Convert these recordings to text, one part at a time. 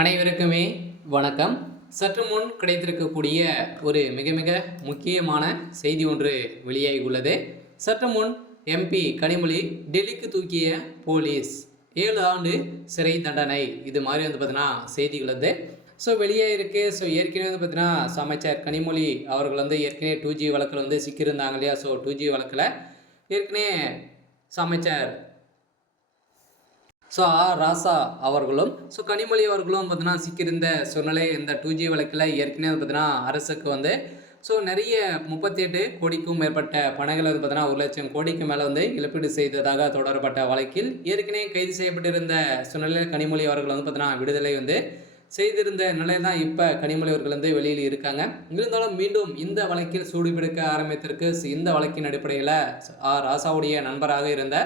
அனைவருக்குமே வணக்கம். சற்று முன் கிடைத்திருக்கக்கூடிய ஒரு மிக மிக முக்கியமான செய்தி ஒன்று வெளியாகி உள்ளது. சற்று முன் எம்பி கனிமொழி டெல்லிக்கு தூக்கிய போலீஸ் 7 ஆண்டு சிறை தண்டனை, இது மாதிரி பார்த்தீங்கன்னா செய்திகள் ஸோ வெளியாக இருக்குது. ஸோ ஏற்கனவே பார்த்தீங்கன்னா அமைச்சர் கனிமொழி அவர்கள் ஏற்கனவே 2G வழக்கில் சிக்கியிருந்தாங்க இல்லையா. ஸோ 2G வழக்கில் ஏற்கனவே அமைச்சர் ராசா அவர்களும் கனிமொழி அவர்களும் பார்த்தீங்கன்னா சிக்கியிருந்த சூழ்நிலை. இந்த 2G வழக்கில் ஏற்கனவே பார்த்தீங்கன்னா அரசுக்கு நிறைய 38 கோடிக்கும் மேற்பட்ட பணங்கள் பார்த்தீங்கன்னா 1 லட்சம் கோடிக்கு மேலே இழப்பீடு செய்ததாக தொடரப்பட்ட வழக்கில் ஏற்கனவே கைது செய்யப்பட்டிருந்த சூழ்நிலையில் கனிமொழி அவர்கள் பார்த்தீங்கன்னா விடுதலை செய்திருந்த நிலையில் தான் இப்போ கனிமொழி அவர்கள் வெளியில் இருக்காங்க. இருந்தாலும் மீண்டும் இந்த வழக்கில் சூடுபிடிக்க ஆரம்பித்திருக்கு. இந்த வழக்கின் அடிப்படையில் ராசாவுடைய நண்பராக இருந்த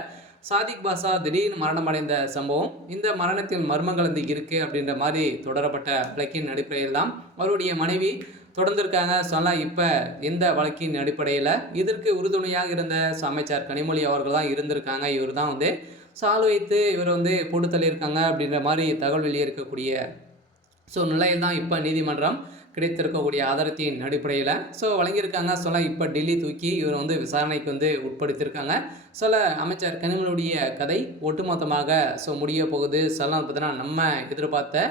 சாதிக் பாஷா திடீர்னு மரணம் அடைந்த சம்பவம், இந்த மரணத்தில் மர்மங்கள் இருக்குது அப்படின்ற மாதிரி தொடரப்பட்ட வழக்கின் அடிப்படையில் தான் அவருடைய மனைவி தொடர்ந்திருக்காங்க. சொன்னால் இப்போ இந்த வழக்கின் அடிப்படையில் இதற்கு உறுதுணையாக இருந்த அமைச்சர் கனிமொழி அவர்கள் தான் இருந்திருக்காங்க. இவர் தான் சால் வைத்து இவர் போட்டு தள்ளியிருக்காங்க அப்படின்ற மாதிரி தகவல் வெளியிருக்கக்கூடிய நிலையில் தான் இப்போ நீதிமன்றம் கிடைத்திருக்கக்கூடிய ஆதாரத்தின் அடிப்படையில் வழங்கியிருக்காங்க. இப்போ டெல்லி தூக்கி இவர் விசாரணைக்கு உட்படுத்தியிருக்காங்க. அமைச்சர் கனிமொழியுடைய கதை ஒட்டுமொத்தமாக முடிய போகுது. பார்த்தீங்கன்னா நம்ம எதிர்பார்த்த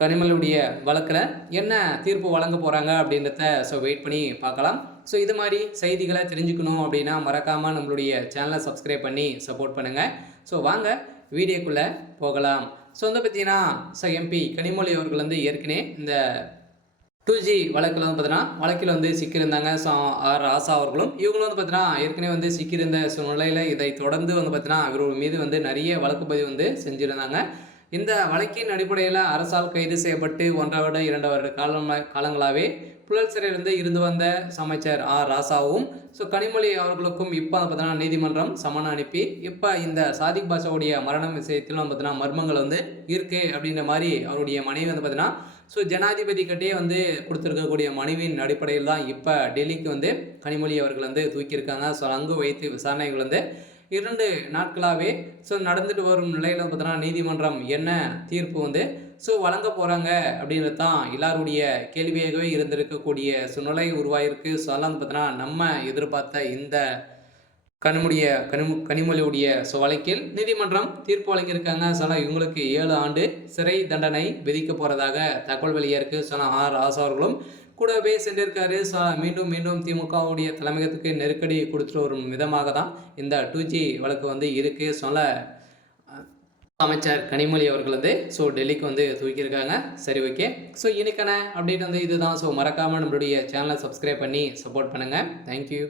கனிமொழியுடைய வழக்கில் என்ன தீர்ப்பு வழங்க போகிறாங்க அப்படின்றத வெயிட் பண்ணி பார்க்கலாம். இது மாதிரி செய்திகளை தெரிஞ்சுக்கணும் அப்படின்னா மறக்காமல் நம்மளுடைய சேனலை சப்ஸ்கிரைப் பண்ணி சப்போர்ட் பண்ணுங்கள். வாங்க வீடியோக்குள்ளே போகலாம். பார்த்தீங்கன்னா எம்பி கனிமொழி அவர்கள் ஏற்கனவே இந்த 2G வழக்கில் பார்த்தீங்கன்னா வழக்கில் சிக்கியிருந்தாங்க. ராசா அவர்களும் இவங்களும் பார்த்தீங்கன்னா ஏற்கனவே சிக்கியிருந்த சூழ்நிலையில் இதை தொடர்ந்து பார்த்தீங்கன்னா இவர்கள் மீது நிறைய வழக்கு பதிவு செஞ்சுருந்தாங்க. இந்த வழக்கின் அடிப்படையில் அரசால் கைது செய்யப்பட்டு 1.5 வருட 2 வருட காலங்களாகவே புழல் சிறையிலிருந்து இருந்து வந்த அமைச்சர் ராசாவும் கனிமொழி அவர்களுக்கும் இப்போ பார்த்தீங்கன்னா நீதிமன்றம் சமன் அனுப்பி இப்போ இந்த சாதிக் பாஷாவுடைய மரணம் விஷயத்திலும் பார்த்தீங்கன்னா மர்மங்கள் இருக்குது அப்படின்ற மாதிரி அவருடைய மனைவி பார்த்தீங்கன்னா ஜனாதிபதி கிட்டே கொடுத்துருக்கக்கூடிய மனைவியின் அடிப்படையில் தான் இப்போ டெல்லிக்கு கனிமொழி அவர்கள் தூக்கியிருக்காங்க. அங்கு வைத்து விசாரணைகள் 2 நாட்களாகவே நடந்துட்டு வரும் நிலையில் பார்த்தீங்கன்னா நீதிமன்றம் என்ன தீர்ப்பு வழங்க போகிறாங்க அப்படின்றது தான் எல்லாருடைய கேள்வியாகவே இருந்திருக்கக்கூடிய சூழ்நிலை உருவாயிருக்கு. அதெல்லாம் பார்த்தீங்கன்னா நம்ம எதிர்பார்த்த இந்த கனிமொழியுடைய வழக்கில் நீதிமன்றம் தீர்ப்பு வழங்கியிருக்காங்க. இவங்களுக்கு 7 ஆண்டு சிறை தண்டனை விதிக்க போகிறதாக தகவல் வெளியாக ராசா அவர்களும் கூடவே சென்றிருக்காரு. மீண்டும் மீண்டும் திமுகவுடைய தலைமையகத்துக்கு நெருக்கடி கொடுத்துட்டு வரும் விதமாக தான் இந்த 2G வழக்கு இருக்குது. அமைச்சர் கனிமொழி அவர்கள் டெல்லிக்கு தூக்கியிருக்காங்க. சரி, ஓகே. இன்னைக்கான அப்டேட் இதுதான். மறக்காமல் நம்மளுடைய சேனலை சப்ஸ்கிரைப் பண்ணி சப்போர்ட் பண்ணுங்கள். தேங்க்யூ.